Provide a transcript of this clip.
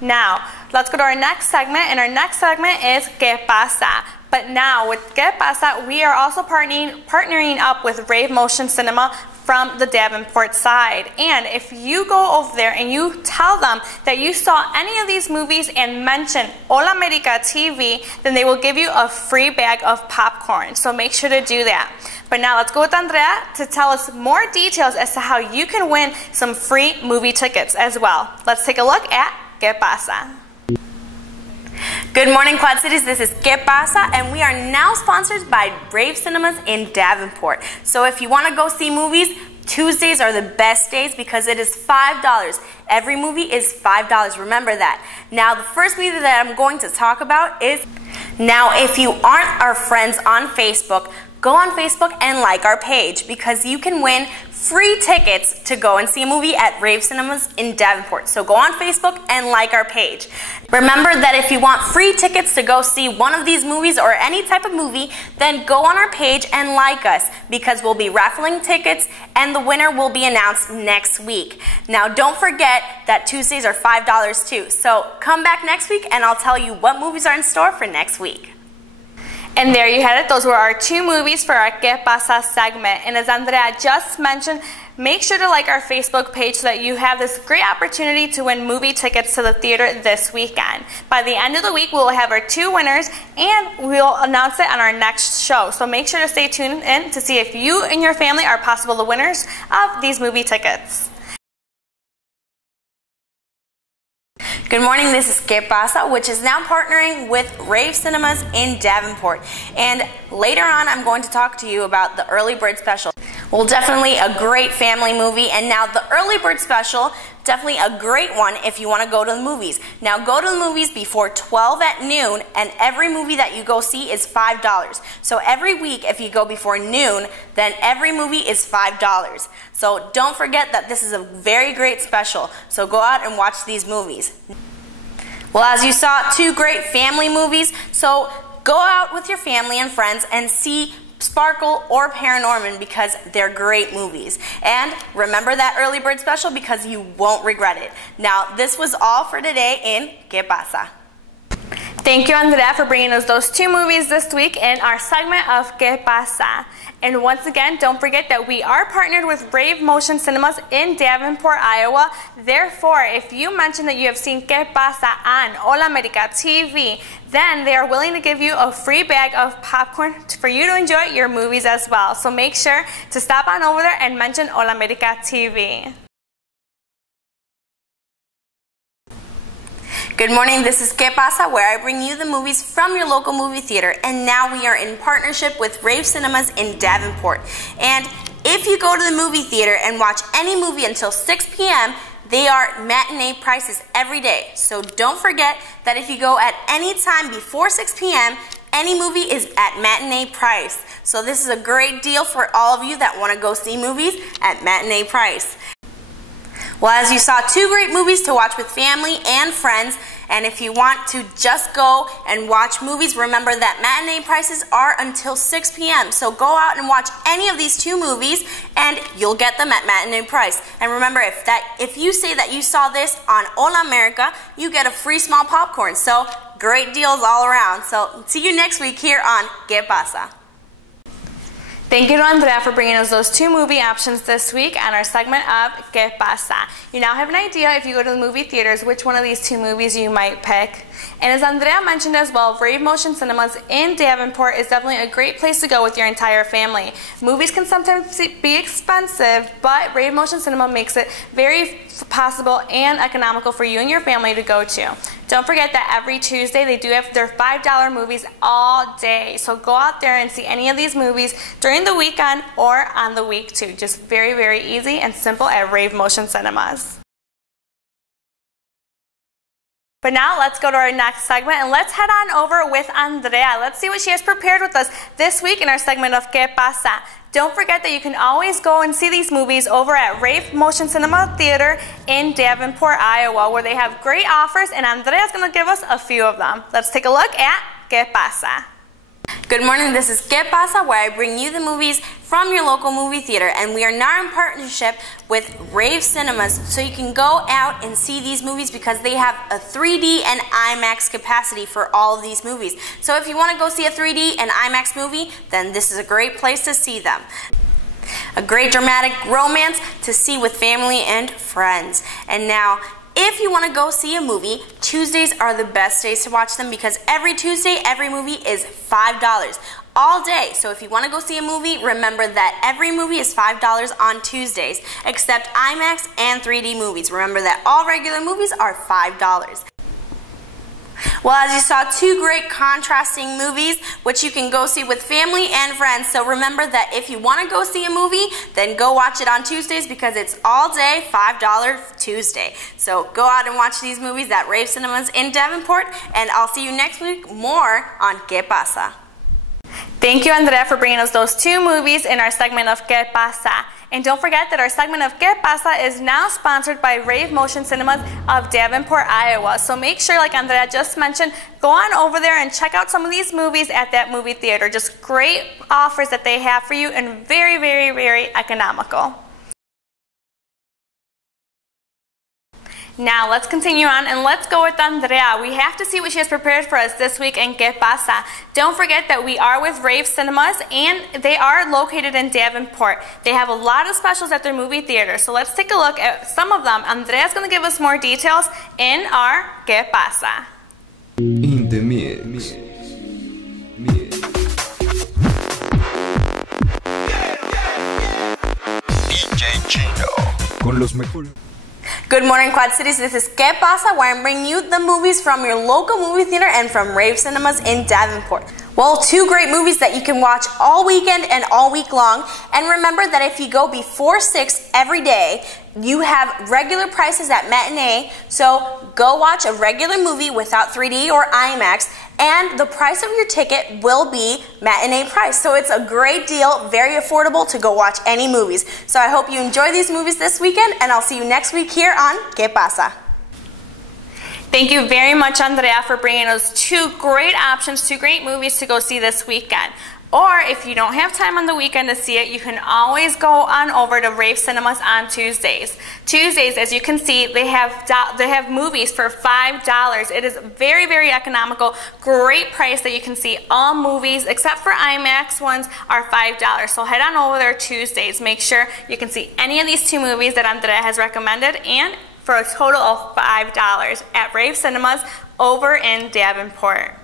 Now, let's go to our next segment, and our next segment is ¿Qué pasa? But now, with ¿Qué pasa?, we are also partnering up with Rave Motion Cinema from the Davenport side. And if you go over there and you tell them that you saw any of these movies and mention Hola America TV, then they will give you a free bag of popcorn. So make sure to do that. But now let's go with Andrea to tell us more details as to how you can win some free movie tickets as well. Let's take a look at ¿Qué pasa? Good morning, Quad Cities. This is ¿Qué pasa? And we are now sponsored by Rave Cinemas in Davenport. So if you want to go see movies, Tuesdays are the best days because it is $5. Every movie is $5. Remember that. Now, the first movie that I'm going to talk about is... Now, if you aren't our friends on Facebook, go on Facebook and like our page because you can win free tickets to go and see a movie at Rave Cinemas in Davenport. So go on Facebook and like our page. Remember that if you want free tickets to go see one of these movies or any type of movie, then go on our page and like us because we'll be raffling tickets and the winner will be announced next week. Now don't forget that Tuesdays are $5 too. So come back next week and I'll tell you what movies are in store for next week. And there you had it. Those were our two movies for our ¿Qué pasa? Segment. And as Andrea just mentioned, make sure to like our Facebook page so that you have this great opportunity to win movie tickets to the theater this weekend. By the end of the week, we'll have our two winners and we'll announce it on our next show. So make sure to stay tuned in to see if you and your family are possible the winners of these movie tickets. Good morning, this is ¿Qué pasa?, which is now partnering with Rave Cinemas in Davenport. And later on, I'm going to talk to you about the Early Bird Special. Well, definitely a great family movie. And now the Early Bird Special, definitely a great one if you want to go to the movies. Now go to the movies before 12 at noon, and every movie that you go see is $5. So every week, if you go before noon, then every movie is $5. So don't forget that this is a very great special. So go out and watch these movies. Well, as you saw, two great family movies. So go out with your family and friends and see Sparkle or Paranorman because they're great movies. And remember that Early Bird Special because you won't regret it. Now, this was all for today in ¿Qué pasa? Thank you, Andrea, for bringing us those two movies this week in our segment of ¿Qué pasa? And once again, don't forget that we are partnered with Rave Motion Cinemas in Davenport, Iowa. Therefore, if you mention that you have seen ¿Qué pasa? On Hola America TV, then they are willing to give you a free bag of popcorn for you to enjoy your movies as well. So make sure to stop on over there and mention Hola America TV. Good morning, this is ¿Qué pasa?, where I bring you the movies from your local movie theater. And now we are in partnership with Rave Cinemas in Davenport. And if you go to the movie theater and watch any movie until 6 p.m., they are matinee prices every day. So don't forget that if you go at any time before 6 p.m., any movie is at matinee price. So this is a great deal for all of you that want to go see movies at matinee price. Well, as you saw, two great movies to watch with family and friends. And if you want to just go and watch movies, remember that matinee prices are until 6 p.m. So go out and watch any of these two movies and you'll get them at matinee price. And remember, if you say that you saw this on Hola America, you get a free small popcorn. So great deals all around. So see you next week here on ¿Qué pasa? Thank you to Andrea for bringing us those two movie options this week on our segment of ¿Qué pasa? You now have an idea if you go to the movie theaters which one of these two movies you might pick. And as Andrea mentioned as well, Rave Motion Cinemas in Davenport is definitely a great place to go with your entire family. Movies can sometimes be expensive, but Rave Motion Cinema makes it very possible and economical for you and your family to go to. Don't forget that every Tuesday they do have their $5 movies all day. So go out there and see any of these movies during the weekend or on the week too. Just very, very easy and simple at Rave Motion Cinemas. But now let's go to our next segment and let's head on over with Andrea. Let's see what she has prepared with us this week in our segment of ¿Qué pasa? Don't forget that you can always go and see these movies over at Rave Motion Cinema Theater in Davenport, Iowa, where they have great offers, and Andrea's going to give us a few of them. Let's take a look at ¿Qué pasa? Good morning, this is ¿Qué pasa?, where I bring you the movies from your local movie theater, and we are now in partnership with Rave Cinemas, so you can go out and see these movies because they have a 3D and IMAX capacity for all of these movies. So if you want to go see a 3D and IMAX movie, then this is a great place to see them. A great dramatic romance to see with family and friends. And now, if you want to go see a movie, Tuesdays are the best days to watch them because every Tuesday, every movie is $5 all day. So if you want to go see a movie, remember that every movie is $5 on Tuesdays, except IMAX and 3D movies. Remember that all regular movies are $5. Well, as you saw, two great contrasting movies, which you can go see with family and friends. So remember that if you want to go see a movie, then go watch it on Tuesdays because it's all day, $5 Tuesday. So go out and watch these movies at Rave Cinemas in Davenport, and I'll see you next week more on ¿Qué pasa? Thank you, Andrea, for bringing us those two movies in our segment of ¿Qué pasa? And don't forget that our segment of ¿Qué pasa? Is now sponsored by Rave Motion Cinemas of Davenport, Iowa. So make sure, like Andrea just mentioned, go on over there and check out some of these movies at that movie theater. Just great offers that they have for you and very, very, very economical. Now let's continue on and let's go with Andrea. We have to see what she has prepared for us this week in ¿Qué pasa? Don't forget that we are with Rave Cinemas and they are located in Davenport. They have a lot of specials at their movie theater. So let's take a look at some of them. Andrea's going to give us more details in our ¿Qué pasa? In the mix. DJ Chino. Con los mejores. Good morning, Quad Cities. This is ¿Qué pasa?, where I'm bringing you the movies from your local movie theater and from Rave Cinemas in Davenport. Well, two great movies that you can watch all weekend and all week long. And remember that if you go before 6 every day, you have regular prices at Matinee. So go watch a regular movie without 3D or IMAX, and the price of your ticket will be Matinee price. So it's a great deal, very affordable to go watch any movies. So I hope you enjoy these movies this weekend, and I'll see you next week here on ¿Qué pasa? Thank you very much, Andrea, for bringing us two great options, two great movies to go see this weekend. Or if you don't have time on the weekend to see it, you can always go on over to Rave Cinemas on Tuesdays. Tuesdays, as you can see, they have movies for $5. It is very, very economical, great price that you can see all movies, except for IMAX ones, are $5. So head on over there Tuesdays. Make sure you can see any of these two movies that Andrea has recommended, and for a total of $5 at Rave Cinemas over in Davenport.